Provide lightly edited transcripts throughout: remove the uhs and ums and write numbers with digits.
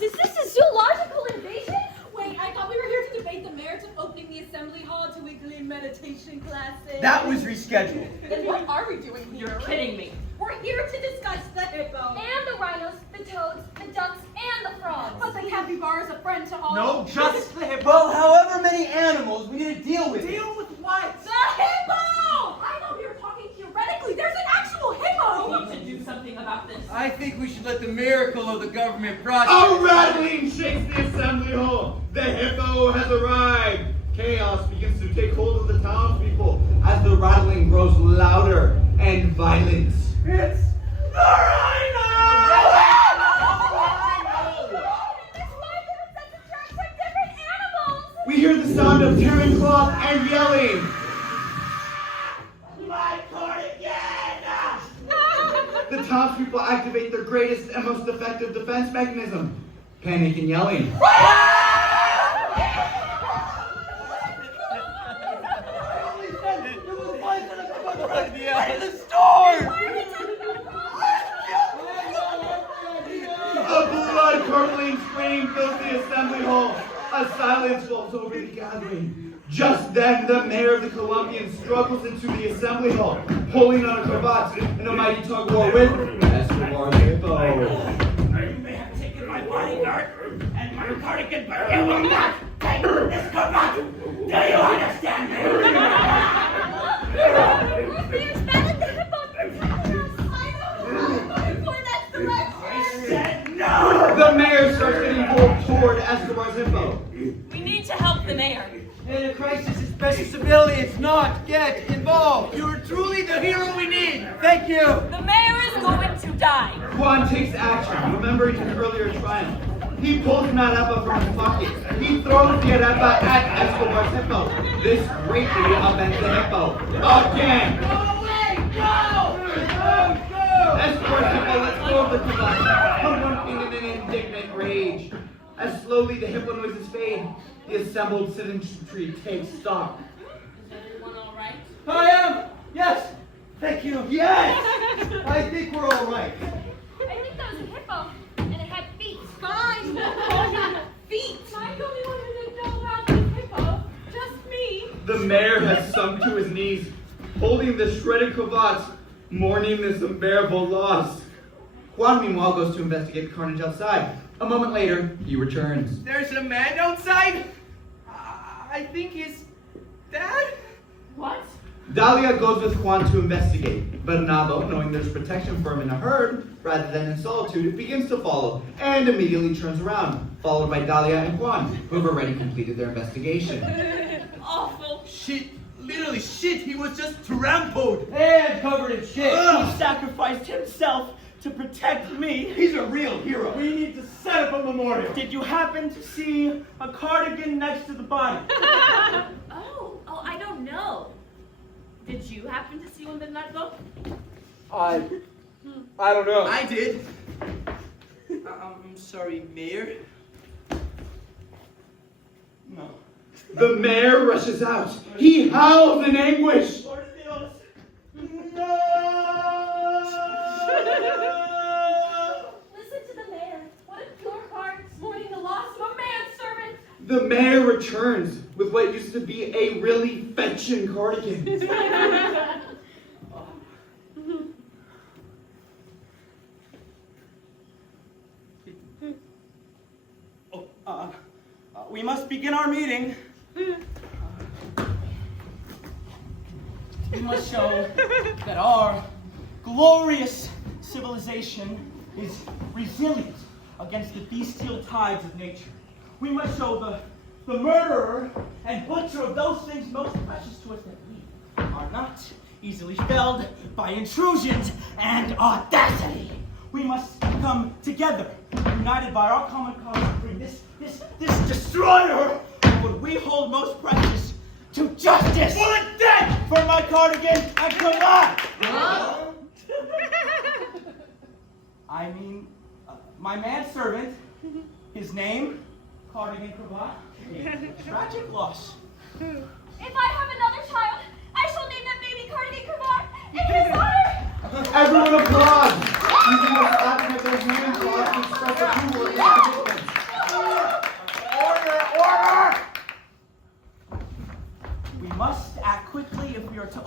Is this a zoological invasion? Wait, I thought we were here to debate the merits of opening the assembly hall to weekly meditation classes. That was rescheduled. Then what are we doing here? You're kidding me. We're here to discuss the hippo. And the rhinos, the toads, the ducks, and the frogs. But the capybara is a friend to all. No, just the hippo. Well, however many animals, we need to deal with. Deal with what? The hippo! I know we were talking theoretically. There's an actual hippo! We need to do something about this. I think we should let the miracle of the government process. A rattling shakes the assembly hall. The hippo has arrived. Chaos begins to take hold of the townspeople as the rattling grows louder and violent. It's the rhino! We hear the sound of tearing cloth and yelling. My cardigan! The townspeople activate their greatest and most effective defense mechanism, panic and yelling. The storm! A blood-curdling scream fills the assembly hall. A silence falls over the gathering. Just then, the mayor of the Colombian struggles into the assembly hall, pulling on a cravat in a mighty tug of war with Escobar Hippo. You may have taken my bodyguard and my cardigan, but you will not take this cravat. Do you understand me? There's been a hippo protecting us. I know. For that direction. I said no! The mayor starts getting pulled toward Escobar's Hippo. We need to help the mayor. In a crisis, it's best to civilians not get involved. You're truly the hero we need. Thank you. The mayor is going to die. Juan takes action, remembering his earlier triumph. He pulls an arepa from his pocket. He throws the arepa at Escobar's Hippo. This greatly offends the Hippo. Again! Go away! Go! Escobar's Hippo lets go of the cravat, humping in an indignant rage. As slowly the hippo noises fade, the assembled citizenry takes stock. Is everyone all right? I am. Yes. Thank you. Yes. I think we're all right. I think that was a hippo, and it had feet. Fine. Feet. I'm the only one who didn't know about this hippo. Just me. The mayor has sunk to his knees, holding the shredded cravats, mourning this unbearable loss. Juan, meanwhile, goes to investigate the carnage outside. A moment later, he returns. There's a man outside. I think he's dad. What? Dahlia goes with Juan to investigate. Bernardo, knowing there's protection for him in a herd, rather than in solitude, begins to follow, and immediately turns around, followed by Dahlia and Juan, who have already completed their investigation. Awful. Shit. Literally shit. He was just trampled and covered in shit. He sacrificed himself to protect me. He's a real hero. We need to set up a memorial. Did you happen to see a cardigan next to the body? Oh, I don't know. Did you happen to see one, Bernardo? I don't know. I did. I'm sorry, Mayor. No. The mayor rushes out. He howls in anguish. Por Dios. Listen to the mayor. What a pure heart mourning the loss of a manservant. The mayor returns with what used to be a really fetching cardigan. We must begin our meeting. We must show that our glorious civilization is resilient against the bestial tides of nature. We must show the murderer and butcher of those things most precious to us that we are not easily felled by intrusions and audacity. We must come together, united by our common cause to bring this destroyer of what we hold most precious to justice. Bullet dead For my cardigan and cravat. I mean, my manservant, his name, cardigan cravat, tragic loss. If I have another child, I shall name that baby Cardigan Cravat in his honor. Everyone applauds, using their clapping of their hands while to express approval of the participants.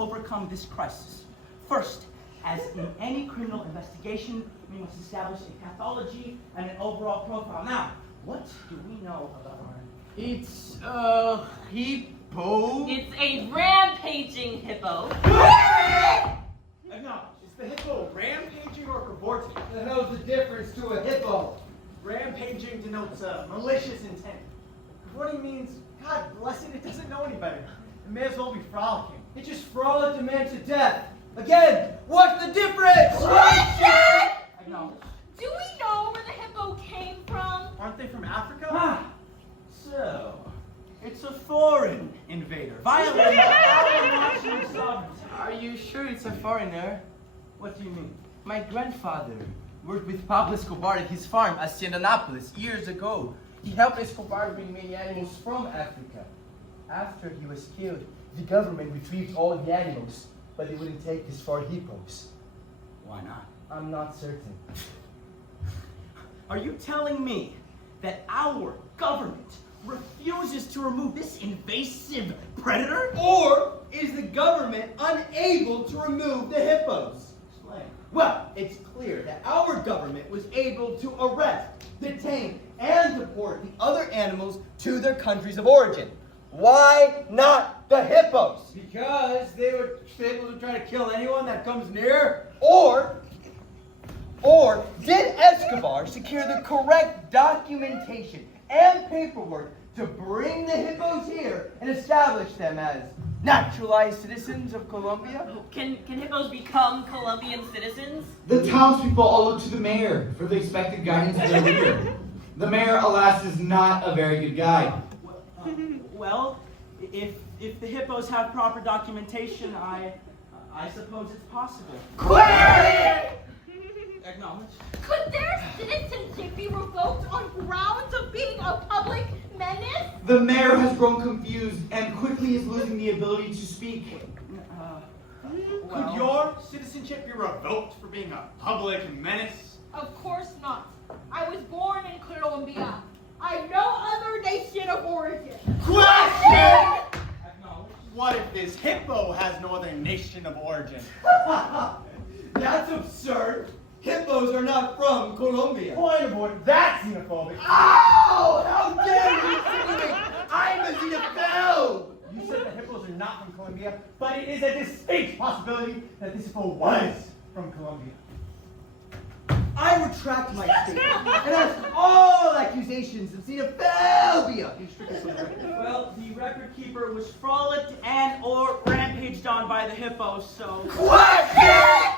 overcome this crisis. First, as in any criminal investigation, we must establish a pathology and an overall profile. Now, what do we know about our... It's, Hippo. It's a rampaging hippo. No, is the hippo rampaging or cavorting? What the hell's the difference to a hippo? Rampaging denotes malicious intent. Cavorting means, God bless it, it doesn't know any better. It may as well be frolicking. It just frolicked a man to death. Again, what's the difference? Acknowledge. Do we know where the hippo came from? Aren't they from Africa? Ah, so, it's a foreign invader, violating our national sovereignty. Are you sure it's a foreigner? What do you mean? My grandfather worked with Pablo Escobar at his farm, Haciendanapolis, years ago. He helped Escobar bring many animals from Africa. After he was killed, the government retrieved all the animals, but they wouldn't take his 4 hippos. Why not? I'm not certain. Are you telling me that our government refuses to remove this invasive predator? Or is the government unable to remove the hippos? Explain. Well, it's clear that our government was able to arrest, detain, and deport the other animals to their countries of origin. Why not the hippos? Because they were able to try to kill anyone that comes near. Or did Escobar secure the correct documentation and paperwork to bring the hippos here and establish them as naturalized citizens of Colombia? Can hippos become Colombian citizens? The townspeople all look to the mayor for the expected guidance of their leader. The mayor, alas, is not a very good guide. Well, if the hippos have proper documentation, I suppose it's possible. Acknowledge. Could their citizenship be revoked on grounds of being a public menace? The mayor has grown confused and quickly is losing the ability to speak. Could your citizenship be revoked for being a public menace? Of course not. I was born in Colombia. I'm no other nation of origin. Question! Acknowledge. What if this hippo has no other nation of origin? That's absurd. Hippos are not from Colombia. Point of order, that's xenophobic. Ow! How dare you insinuate I'm a xenophobe! You said the hippos are not from Colombia, but it is a distinct possibility that this hippo was from Colombia. I retract my statement and ask all accusations of xenophobia. Well, the record keeper was frolicked and or rampaged on by the hippos, so... Question!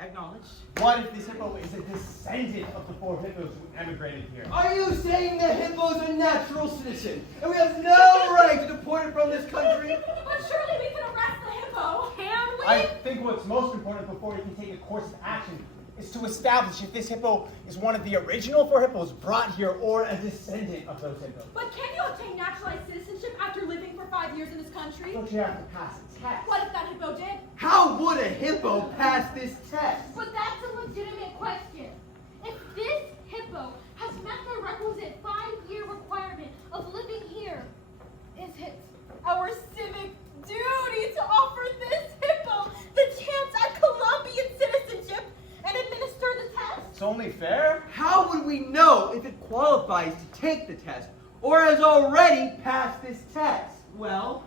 Acknowledge. What if this hippo is a descendant of the 4 hippos who emigrated here? Are you saying that hippos are natural citizens and we have no right to deport it from this country? But surely we can arrest the hippo, can we? I think what's most important before we can take a course of action is to establish if this hippo is one of the original 4 hippos brought here or a descendant of those hippos. But can you obtain naturalized citizenship after living for 5 years in this country? Don't you have to pass a test? What if that hippo did? How would a hippo pass this test? But that's a legitimate question. If this hippo has met the requisite 5-year requirement of living here, is it our civic duty to offer this hippo the chance at Colombian citizenship and administer the test? It's only fair. How would we know if it qualifies to take the test or has already passed this test? Well,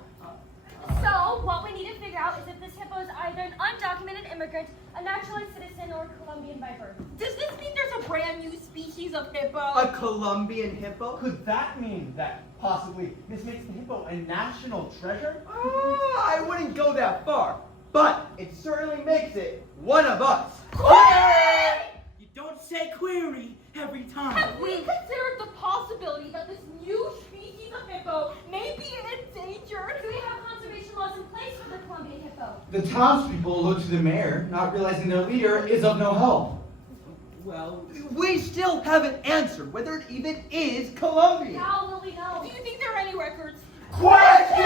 So, what we need to figure out is if this hippo is either an undocumented immigrant, a naturalized citizen, or Colombian by birth. Does this mean there's a brand new species of hippo? A Colombian hippo? Could that mean that possibly this makes the hippo a national treasure? I wouldn't go that far, but it certainly makes it one of us. you don't say query every time. Have we considered the possibility that this new species of hippo may be endangered? Do we have conservation laws in place for the Colombian hippo? The townspeople look to the mayor, not realizing their leader is of no help. Well, We still haven't answered whether it even is Colombian. How will we know? Do you think there are any records? Question!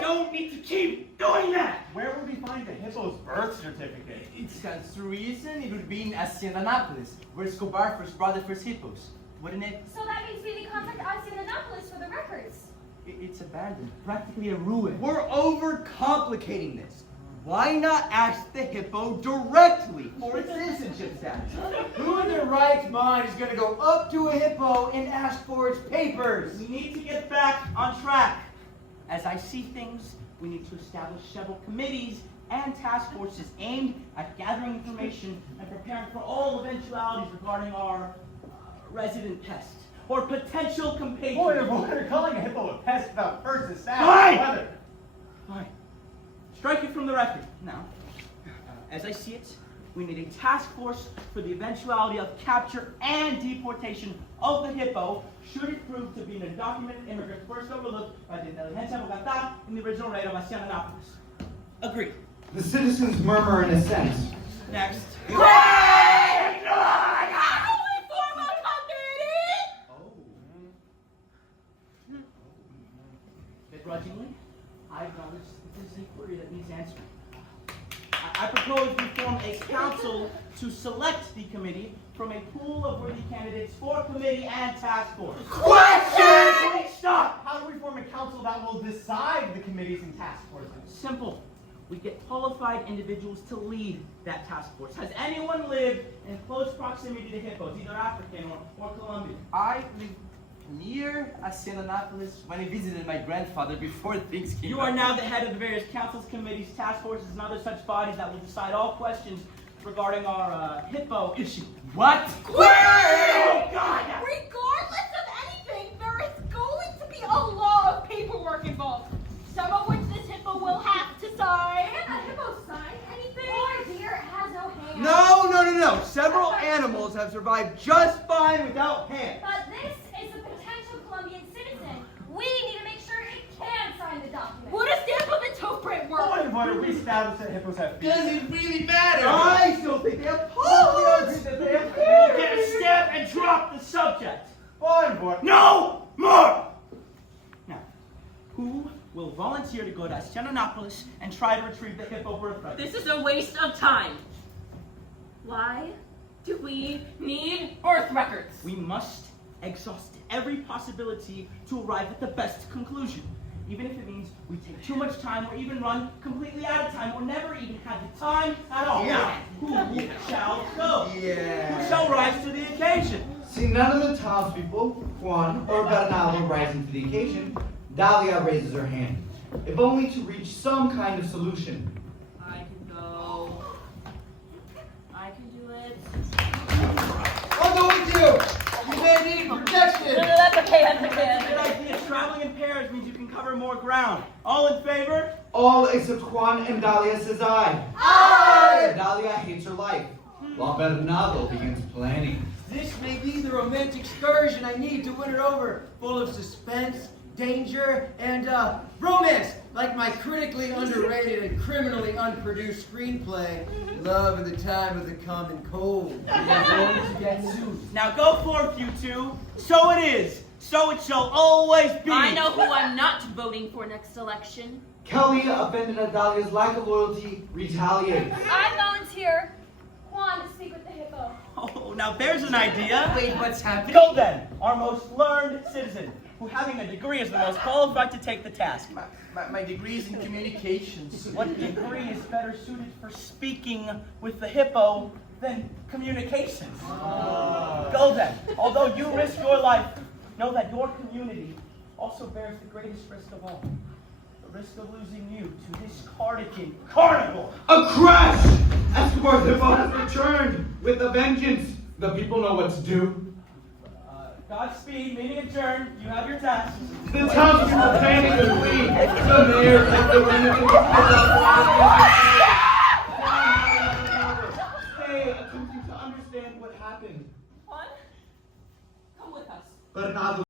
don't need to keep doing that. Where would we find the hippo's birth certificate? It stands to reason it would be in Haciendanapolis, where Escobar first brought the first hippos, wouldn't it? So that means we can contact Haciendanapolis for the records. It's abandoned, practically a ruin. We're overcomplicating this. Why not ask the hippo directly for its citizenship status? Who in their right mind is going to go up to a hippo and ask for its papers? We need to get back on track. As I see things, we need to establish several committees and task forces aimed at gathering information and preparing for all eventualities regarding our resident pest or potential compatriot. Point of order, calling a hippo a pest without first Fine! establishing whether. Fine. Strike it from the record. Now, as I see it, we need a task force for the eventuality of capture and deportation of the hippo should it prove to be an undocumented immigrant first overlooked by the Inteligencia Bogotá in the original raid of Haciendonopolis. Agreed. The citizens murmur in assent. Next. Begrudgingly, I acknowledge that this is a query that needs answering. I propose we form a council to select the committee from a pool of worthy candidates for committee and task force. Question! Please stop! How do we form a council that will decide the committees and task forces? Simple. We get qualified individuals to lead that task force. Has anyone lived in close proximity to hippos, either African or Colombian? I lived near Haciendonopolis when I visited my grandfather before things came You are now the head of the various councils, committees, task forces, and other such bodies that will decide all questions regarding our hippo issue. What? Oh, God! Regardless of anything, there is going to be a lot of paperwork involved. Some of which this hippo will have to sign. Can a hippo sign anything? Poor dear, it has no hands. No. Several animals have survived just fine without hands. But this is a potential Colombian citizen. We need to make sure it can sign the document. Would a stamp of its hoofprint work? Point of order, we established that hippos have feet. Does it really matter? I still think they have Oh, paws. that they have We'll get a step and drop the subject. Point of order. No more! Now, who will volunteer to go to Haciendonopolis and try to retrieve the hippo birthright? This is a waste of time. Why do we need birth records? We must exhaust every possibility to arrive at the best conclusion. Even if it means we take too much time or even run completely out of time or never even have the time at all. Yeah. Now, who shall go? Yeah. Who shall rise to the occasion? See none of the townspeople, Juan or Bernardo, rising to the occasion, Dahlia raises her hand, if only to reach some kind of solution. I can go. I can do it. I'll go with you. You may need protection. No, that's okay, that's Good okay. idea. Traveling in pairs means you can cover more ground. All in favor? All except Juan and Dahlia says aye. Aye. Dahlia hates her life, while Bernardo begins planning. This may be the romantic excursion I need to win her over, full of suspense, danger, and romance, like my critically underrated and criminally unproduced screenplay, Love in the Time of the Common Cold. We are going to get soon. Now go forth, you two. So it is. So it shall always be. I know who I'm not voting for next election. Kelly, offended at Dahlia's lack of loyalty, retaliates. I volunteer Juan to speak with the hippo. Oh, now there's an idea. Wait, what's happening? Go then, our most learned citizen, who having a degree is the most qualified to take the task. My degree is in communications. What degree is better suited for speaking with the hippo than communications? Go then. Although you risk your life, know that your community also bears the greatest risk of all. The risk of losing you to this cardigan carnival. A crash! Escobar's hippo has returned with a vengeance. The people know what to do. Godspeed, meeting adjourned. You have your task. The townspeople panic and flee. The mayor takes the remnants Stay, attempting to understand what happened. Juan, come with us. Bernardo